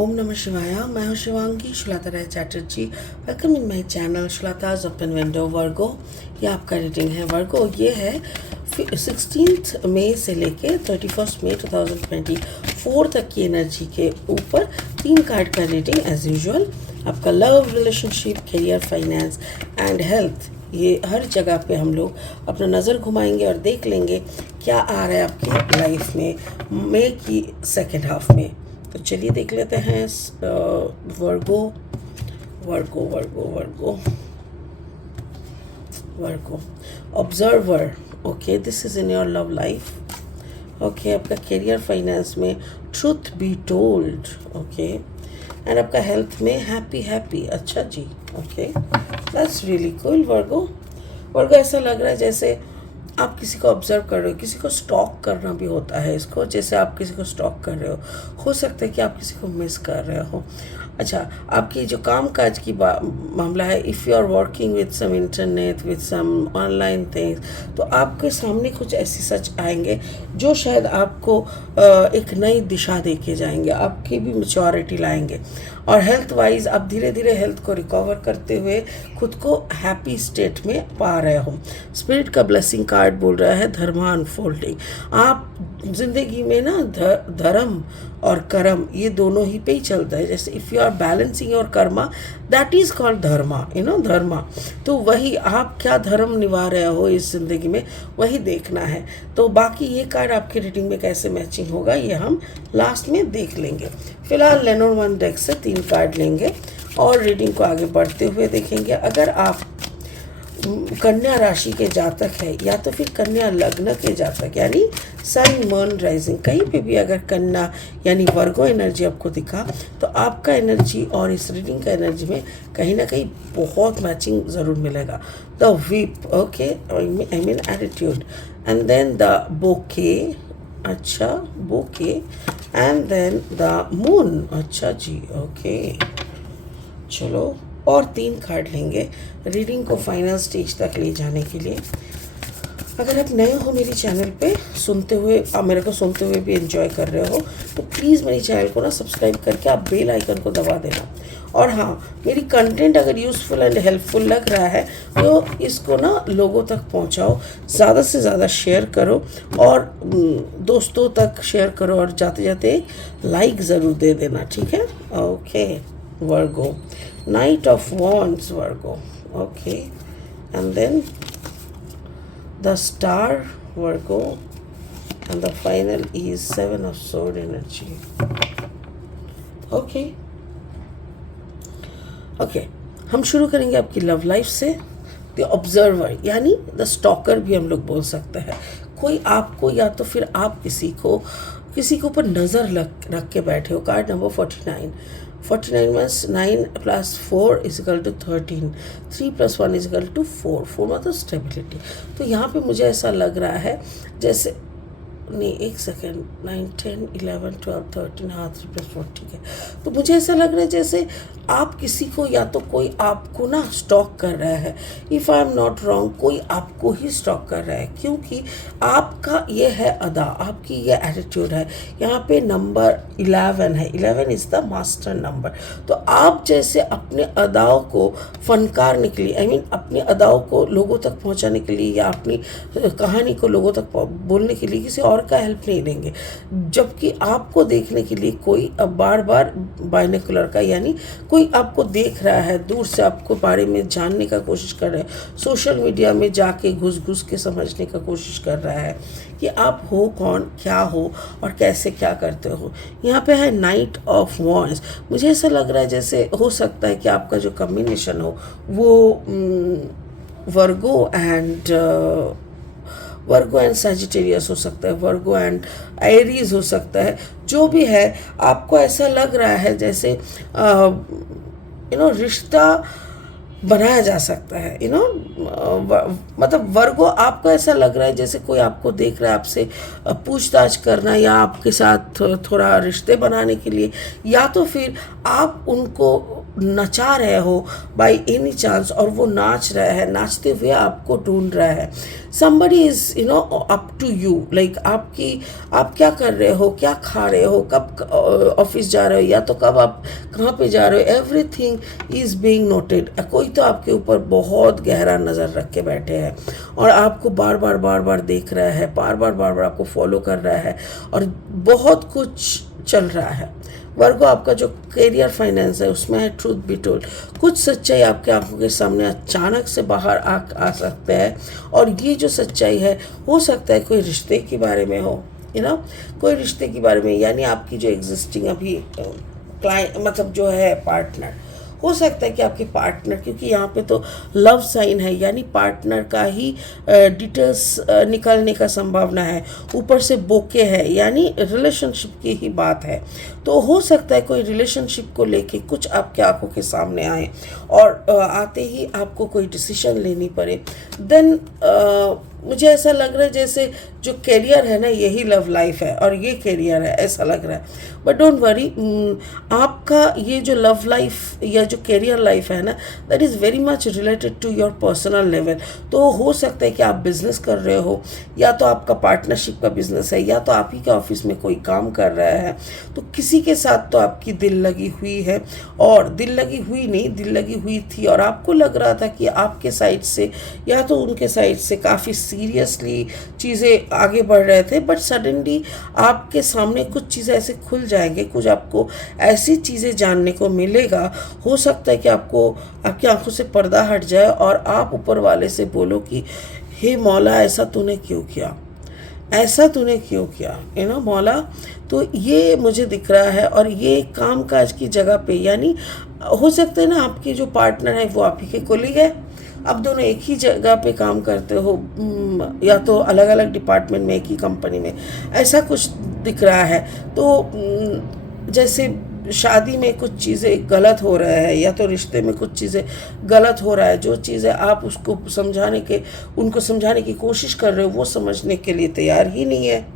ओम नमः शिवाय। मैं हूँ Shivangi Shweta Rai Chatterjee. Welcome in my channel Shweta's open window Virgo. ये आपका रीडिंग है वर्गो। ये है 16 मई से लेके 31 मई 2024 तक की एनर्जी के ऊपर 3 कार्ड का रीडिंग एज यूजुअल। आपका love, relationship, career, finance and health, ये हर जगह पे हम लोग अपना नज़र घुमाएंगे और देख लेंगे क्या आ रहा है आपकी लाइफ में मई की सेकेंड हाफ में। तो चलिए देख लेते हैं Virgo Virgo Virgo Virgo Virgo observer. Okay, this is in your love life. Okay, आपका करियर फाइनेंस में truth be told. Okay, and आपका हेल्थ में हैप्पी हैप्पी। अच्छा जी, okay, that's really cool Virgo. Virgo ऐसा लग रहा है जैसे आप किसी को ऑब्जर्व कर रहे हो, किसी को स्टॉक करना भी होता है इसको, जैसे आप किसी को स्टॉक कर रहे हो सकता है कि आप किसी को मिस कर रहे हो। अच्छा, आपकी जो काम काज की मामला है, if you are working with some internet, with some online things, तो आपके सामने कुछ ऐसी सच आएंगे जो शायद आपको एक नई दिशा दे के जाएंगे, आपकी भी मैच्योरिटी लाएंगे। और हेल्थ वाइज आप धीरे धीरे हेल्थ को रिकवर करते हुए खुद को हैप्पी स्टेट में पा रहे हो। स्पिरिट का ब्लेसिंग कार्ड बोल रहा है धर्मा अनफोल्डिंग। आप जिंदगी में ना धर्म और कर्म ये दोनों ही पे ही चलता है। जैसे if you are balancing your karma, that is called dharma, dharma. तो वही आप क्या धर्म निभा रहे हो इस ज़िंदगी में, वही देखना है। तो बाकी ये कार्ड आपके रीडिंग में कैसे मैचिंग होगा ये हम लास्ट में देख लेंगे। फिलहाल लेनोर्मन डेक से 3 कार्ड लेंगे और रीडिंग को आगे बढ़ते हुए देखेंगे। अगर आप कन्या राशि के जातक है या तो फिर कन्या लग्न के जातक यानी सन मून राइजिंग, कहीं पे भी अगर कन्या यानी वर्गो एनर्जी आपको दिखा तो आपका एनर्जी और इस रीडिंग का एनर्जी में कहीं ना कहीं बहुत मैचिंग ज़रूर मिलेगा। The weep, okay, I mean attitude, and then the bouquet. अच्छा, bouquet, and then the moon. अच्छा जी, ओके, चलो और 3 कार्ड लेंगे रीडिंग को फाइनल स्टेज तक ले जाने के लिए। अगर आप नए हो मेरे चैनल पे सुनते हुए, आप मेरे को सुनते हुए भी एंजॉय कर रहे हो, तो प्लीज़ मेरे चैनल को ना सब्सक्राइब करके आप बेल आइकन को दबा देना। और हाँ, मेरी कंटेंट अगर यूज़फुल एंड हेल्पफुल लग रहा है तो इसको ना लोगों तक पहुंचाओ, ज़्यादा से ज़्यादा शेयर करो और दोस्तों तक शेयर करो और जाते जाते लाइक ज़रूर दे देना, ठीक है। Okay Virgo, Knight of Wands Virgo, okay, and then the Star Virgo, and the final is 7 of Sword energy. Okay, okay, हम शुरू करेंगे आपकी लव लाइफ से। द ऑब्जर्वर यानी द स्टॉकर भी हम लोग बोल सकते हैं। कोई आपको या तो फिर आप किसी के ऊपर नज़र रख के बैठे हो। कार्ड नंबर 49 मीन्स 9 + 4 = 13, 3 + 1 = 4, 4 मतलब स्टेबिलिटी। तो यहाँ पे मुझे ऐसा लग रहा है जैसे, नहीं एक सेकेंड, 9, 10, 11, 12, 13, हाँ 3 + 4 ठीक है। तो मुझे ऐसा लग रहा है जैसे आप किसी को या तो कोई आपको ना स्टॉक कर रहा है। If I am not wrong, कोई आपको ही स्टॉक कर रहा है, क्योंकि आपका ये है अदा, आपकी ये एटीट्यूड है। यहाँ पे नंबर 11 है, 11 इज़ द मास्टर नंबर। तो आप जैसे अपने अदाओं को फनकारने के लिए, आई मीन अपने अदाओं को लोगों तक पहुँचाने के लिए या अपनी कहानी को लोगों तक बोलने के लिए किसी और का हेल्प नहीं लेंगे, जबकि आपको देखने के लिए कोई अब बार बार बाइनोकुलर का यानी कोई आपको देख रहा है, दूर से आपको बारे में जानने का कोशिश कर रहा है, सोशल मीडिया में जाके घुस के समझने का कोशिश कर रहा है कि आप हो कौन, क्या हो और कैसे क्या करते हो। यहाँ पे है नाइट ऑफ वॉन्ड्स। मुझे ऐसा लग रहा है जैसे हो सकता है कि आपका जो कॉम्बिनेशन हो वो वर्गो एंड सजिटेरियस हो सकता है, वर्गो एंड एरीज हो सकता है। जो भी है, आपको ऐसा लग रहा है जैसे रिश्ता बनाया जा सकता है, मतलब वर्गो आपको ऐसा लग रहा है जैसे कोई आपको देख रहा है, आपसे पूछताछ करना या आपके साथ थोड़ा रिश्ते बनाने के लिए, या तो फिर आप उनको नचा रहे हो बाय एनी चांस, और वो नाच रहा है, नाचते हुए आपको ढूंढ रहा है, somebody is up to you, like आप क्या कर रहे हो, क्या खा रहे हो, कब ऑफिस जा रहे हो, या तो कब आप कहाँ पे जा रहे हो, एवरीथिंग इज बीइंग नोटेड। कोई तो आपके ऊपर बहुत गहरा नज़र रख के बैठे हैं और आपको बार बार देख रहा है, बार बार आपको फॉलो कर रहा है, और बहुत कुछ चल रहा है। वर्गो, आपका जो करियर फाइनेंस है उसमें है ट्रूथ बी टोल्ड, कुछ सच्चाई आपके आंखों के सामने अचानक से बाहर आ सकता है, और ये जो सच्चाई है हो सकता है कोई रिश्ते के बारे में हो, कोई रिश्ते के बारे में, यानी आपकी जो एग्जिस्टिंग अभी क्लाइंट मतलब जो है पार्टनर, हो सकता है कि आपके पार्टनर, क्योंकि यहाँ पे तो लव साइन है, यानी पार्टनर का ही डिटेल्स निकलने का संभावना है, ऊपर से बोके है, यानी रिलेशनशिप की ही बात है। तो हो सकता है कोई रिलेशनशिप को लेके कुछ आपके आंखों के सामने आए, और आते ही आपको कोई डिसीजन लेनी पड़े। देन मुझे ऐसा लग रहा है जैसे जो करियर है ना, यही लव लाइफ है और ये करियर है, ऐसा लग रहा है। बट डोंट वरी, आपका ये जो लव लाइफ या जो करियर लाइफ है ना, that is very much related to your personal level. तो हो सकता है कि आप बिजनेस कर रहे हो, या तो आपका पार्टनरशिप का बिजनेस है, या तो आप ही के ऑफिस में कोई काम कर रहा है, तो किसी के साथ तो आपकी दिल लगी हुई है, और दिल लगी हुई नहीं, दिल लगी हुई थी, और आपको लग रहा था कि आपके साइड से या तो उनके साइड से काफ़ी सीरियसली चीज़ें आगे बढ़ रहे थे, बट सडनली आपके सामने कुछ चीज़ें ऐसे खुल जाएंगे, कुछ आपको ऐसी चीज़ें जानने को मिलेगा, हो सकता है कि आपको आपकी आंखों से पर्दा हट जाए और आप ऊपर वाले से बोलो कि हे मौला, ऐसा तूने क्यों किया, ऐसा तूने क्यों किया, मौला। तो ये मुझे दिख रहा है, और ये काम काज की जगह पे, यानी हो सकता है ना आपके जो पार्टनर है वो आप ही के कोलीग है, अब दोनों एक ही जगह पे काम करते हो, या तो अलग अलग डिपार्टमेंट में, एक ही कंपनी में, ऐसा कुछ दिख रहा है। तो जैसे शादी में कुछ चीज़ें गलत हो रहा है, या तो रिश्ते में कुछ चीज़ें गलत हो रहा है, जो चीज़ें आप उनको समझाने की कोशिश कर रहे हो, वो समझने के लिए तैयार ही नहीं है,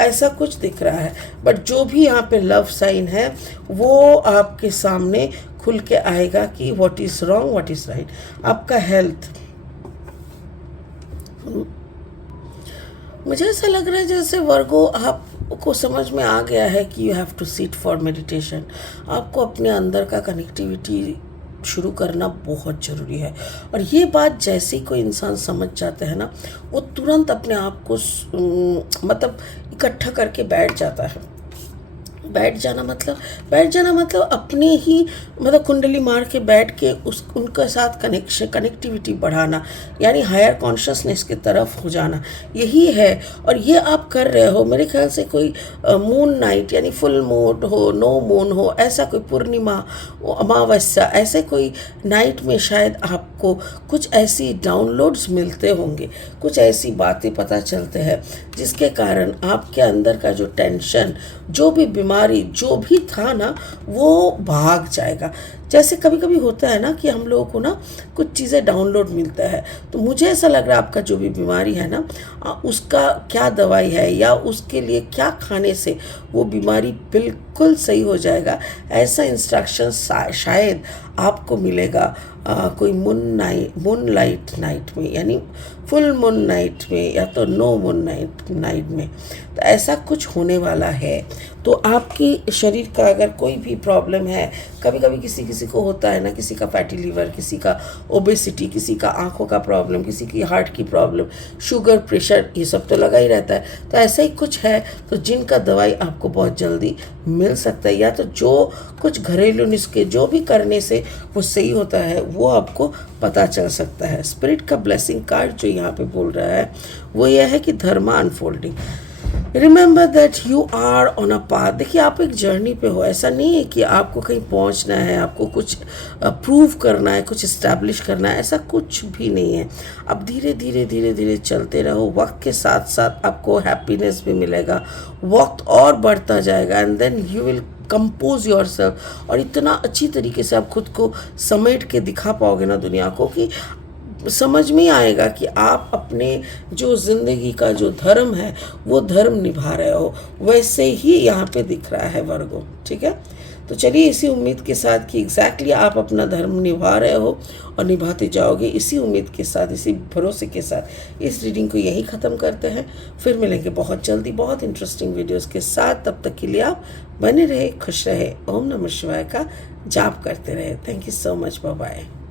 ऐसा कुछ दिख रहा है। बट जो भी यहाँ पे लव साइन है वो आपके सामने खुल के आएगा कि what is wrong, what is right. आपका हेल्थ, मुझे ऐसा लग रहा है जैसे वर्गो आपको समझ में आ गया है कि you have to sit for meditation. आपको अपने अंदर का कनेक्टिविटी शुरू करना बहुत ज़रूरी है, और ये बात जैसे ही कोई इंसान समझ जाता है ना, वो तुरंत अपने आप को मतलब इकट्ठा करके बैठ जाता है। बैठ जाना मतलब अपने ही मतलब कुंडली मार के बैठ के उनके साथ कनेक्टिविटी बढ़ाना, यानी हायर कॉन्शियसनेस की तरफ हो जाना, यही है। और ये आप कर रहे हो, मेरे ख्याल से कोई मून नाइट, यानी फुल मून हो, नो मून हो, ऐसा कोई पूर्णिमा, अमावस्या, ऐसे कोई नाइट में शायद आपको कुछ ऐसी डाउनलोड्स मिलते होंगे, कुछ ऐसी बातें पता चलते हैं जिसके कारण आपके अंदर का जो टेंशन, जो भी बीमारी, जो भी था ना, वो भाग जाएगा। जैसे कभी कभी होता है ना कि हम लोगों को ना कुछ चीज़ें डाउनलोड मिलता है, तो मुझे ऐसा लग रहा है आपका जो भी बीमारी है ना, उसका क्या दवाई है या उसके लिए क्या खाने से वो बीमारी बिल्कुल सही हो जाएगा, ऐसा इंस्ट्रक्शन शायद आपको मिलेगा कोई मून लाइट नाइट में, यानी फुल मून नाइट में, या तो नो मून नाइट में। तो ऐसा कुछ होने वाला है। तो आपकी शरीर का अगर कोई भी प्रॉब्लम है, कभी कभी किसी को होता है ना, किसी का फैटी लीवर, किसी का ओबेसिटी, किसी का आंखों का प्रॉब्लम, किसी की हार्ट की प्रॉब्लम, शुगर, प्रेशर, ये सब तो लगा ही रहता है। तो ऐसा ही कुछ है, तो जिनका दवाई आपको बहुत जल्दी मिल सकता है, या तो जो कुछ घरेलू नुस्खे जो भी करने से वो सही होता है, वो आपको पता चल सकता है। स्पिरिट का ब्लेसिंग कार्ड जो यहाँ पे बोल रहा है वो यह है कि dharma unfolding, remember that you are on a path. देखिए, आप एक जर्नी पे हो, ऐसा नहीं है कि आपको कहीं पहुंचना है, आपको कुछ प्रूव करना है, कुछ इस्टेब्लिश करना है, ऐसा कुछ भी नहीं है। अब धीरे धीरे चलते रहो, वक्त के साथ साथ आपको हैप्पीनेस भी मिलेगा, वक्त और बढ़ता जाएगा, and then you will compose yourself, और इतना अच्छी तरीके से आप खुद को समेट के दिखा पाओगे ना दुनिया को, कि समझ में आएगा कि आप अपने जो ज़िंदगी का जो धर्म है वो धर्म निभा रहे हो। वैसे ही यहाँ पे दिख रहा है वर्गो, ठीक है। तो चलिए इसी उम्मीद के साथ कि एग्जैक्टली आप अपना धर्म निभा रहे हो और निभाते जाओगे, इसी उम्मीद के साथ, इसी भरोसे के साथ इस रीडिंग को यहीं ख़त्म करते हैं। फिर मिलेंगे बहुत जल्दी बहुत इंटरेस्टिंग वीडियोस के साथ। तब तक के लिए आप बने रहे, खुश रहे, ओम नमः शिवाय का जाप करते रहे। Thank you so much, bye bye.